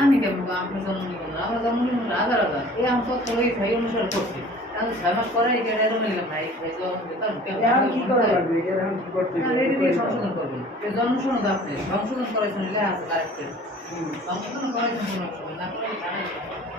আমি কেমন আমি জন্ম নিব না আমরা জন্ম নিব না হাজার হাজার এই আমি কত ওই ভাই অনুসরণ করছি। তাহলে ছয় মাস পরে এই গেড়ে এরম নিলাম ভাই ভাই জন্ম সংশোধন করবেন। জন্ম শুনুন আপনি সংশোধন করাইছেন লেখা আছে কারেক্টে সংশোধন করাইছেন কোনো সময় না করে জানেন আমার এই জন্ম নিবন্ধন করছেন ধরেন দুই হাজার বারো সালে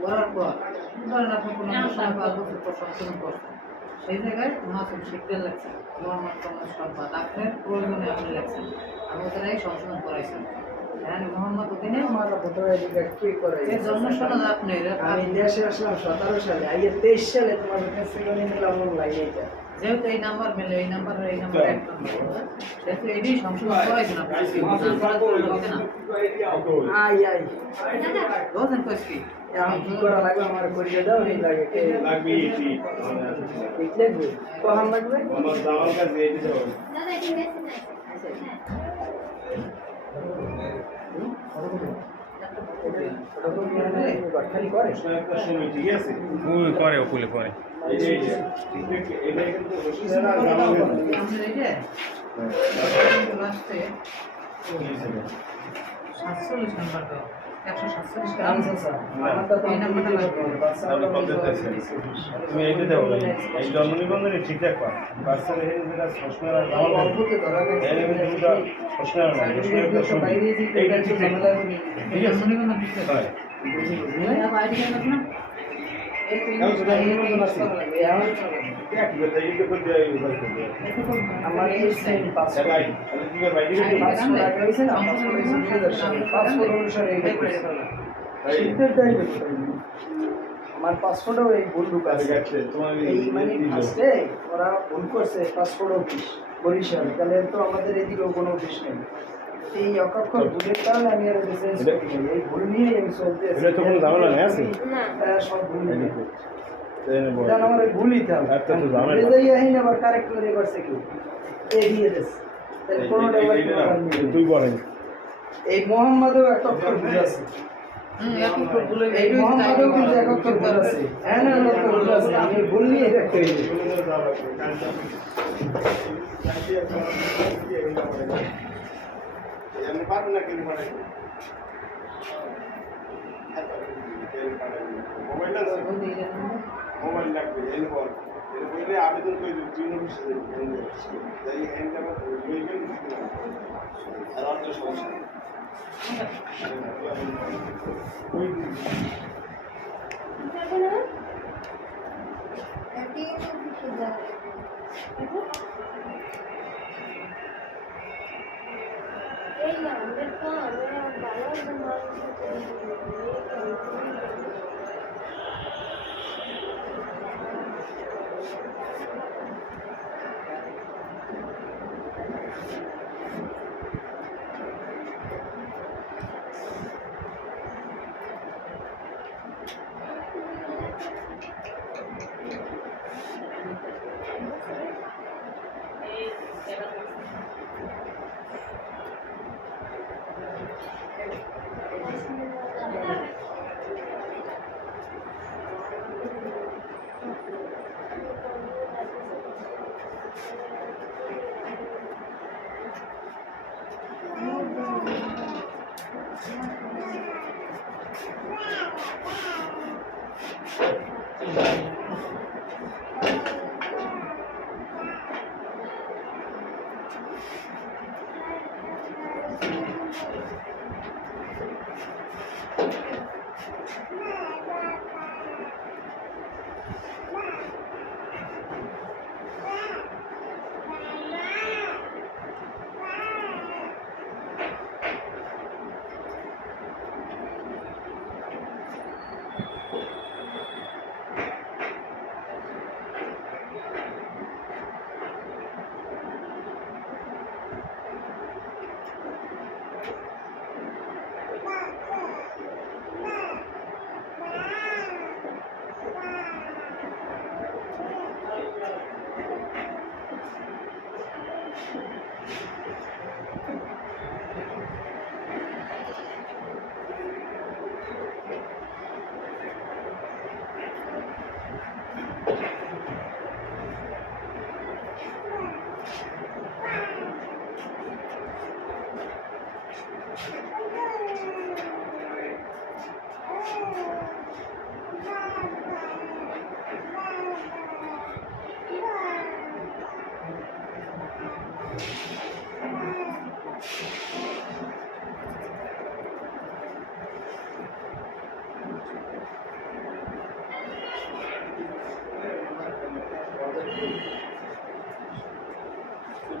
করার পর ধরেন পাঁচ বছর পর সংশোধন করছেন সেই জায়গায় মহাসব শিখতে লাগছে মোহাম্মদ মোহাম্মদ সব্বাত আপনার প্রয়োজনে আপনি লাগছেন আমাদের এই সংশোধন করাইছেন হ্যাঁ আমি দেশে আসলাম সতেরো সালে আইয়ে তেইশ সালে তোমার নিলাম এটা যেহেতু এই নাম্বার মেলে এই নাম্বার এই নাম্বার সেহেতু এটি সংশোধন করাইছেন না। আই আই। বুঝলেন কইস কি? এখন কি করা লাগবে? আমার করিয়ে দাও এই লাগে লাগবে এটি। ঠিক লাগবে কখন লাগবে আমার দাওয়ার কাছে এটি যাবে ওটা সাতচল্লিশ নাম্বার দাও একশো সাতচল্লিশ তো এই নাম্বারটা লাগবে তাহলে কত দিতেছে তুমি এইটা এই জন্ম নিবন্ধনে ঠিক আমার পাসপোর্ট এই ভুল ঢুকা আছে মানে ওরা ভুল করছে পাসপোর্ট অফিস বরিশাল। তাহলে তো আমাদের এদিকেও কোনো অফিস নেই। এই অক্ষর ভুলের কারণে আমি আর দেশে এই ভুল নিয়ে আমি চলতে এটা তো কোনো ঝামেলা নেই, আছে? সব ভুল নিয়ে। দেখো এই আমার ভুলই একটা তো ঝামেলা। যাই আবার কারেক্ট করে করছে কি দিস তাহলে কোনোটা তুই বলেন এই মোহাম্মদও এক অক্ষর ভুল আছে হ্যাঁ তো ভুল আছে আমি ভুল নিয়ে আমি পারব না কিন্তু পাঠাই? মোবাইল আছে। মোবাইল লাগবে, এই বল এর আবেদন করে দিই তিন হ্যান্ড অর্থ সমস্যা আমাদের তো আমরা ভালো মানুষ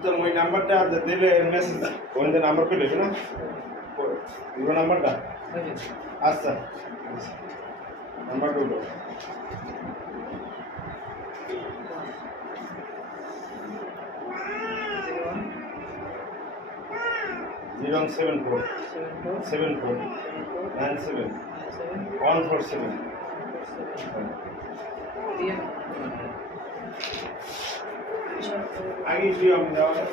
তো ওই নাম্বারটা দিলে মেসেজ ওই নাম্বার পেলে না? পুরো নাম্বারটা? আচ্ছা। নাম্বারটা হলো zero seven four. Seven four. Nine seven. One four seven. দিয়ে আগে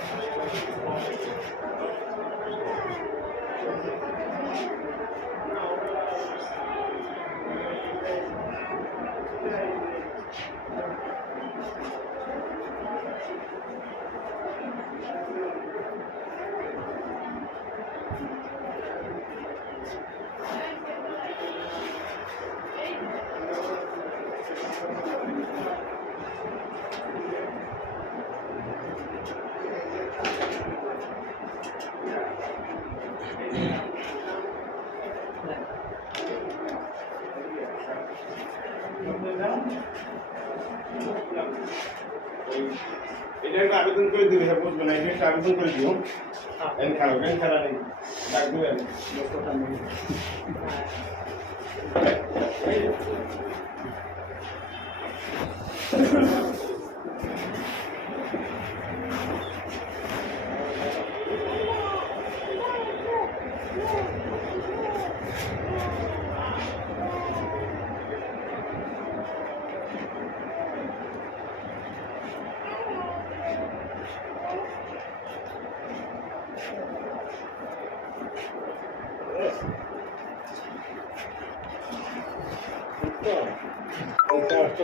এটা একটা আবেদন করে দিবে হ্যাঁ বুঝবে না এটা একটা আবেদন করে দিও এন খারাপ এন খারাপ নেই ডাক দিবে দশটা মিনিট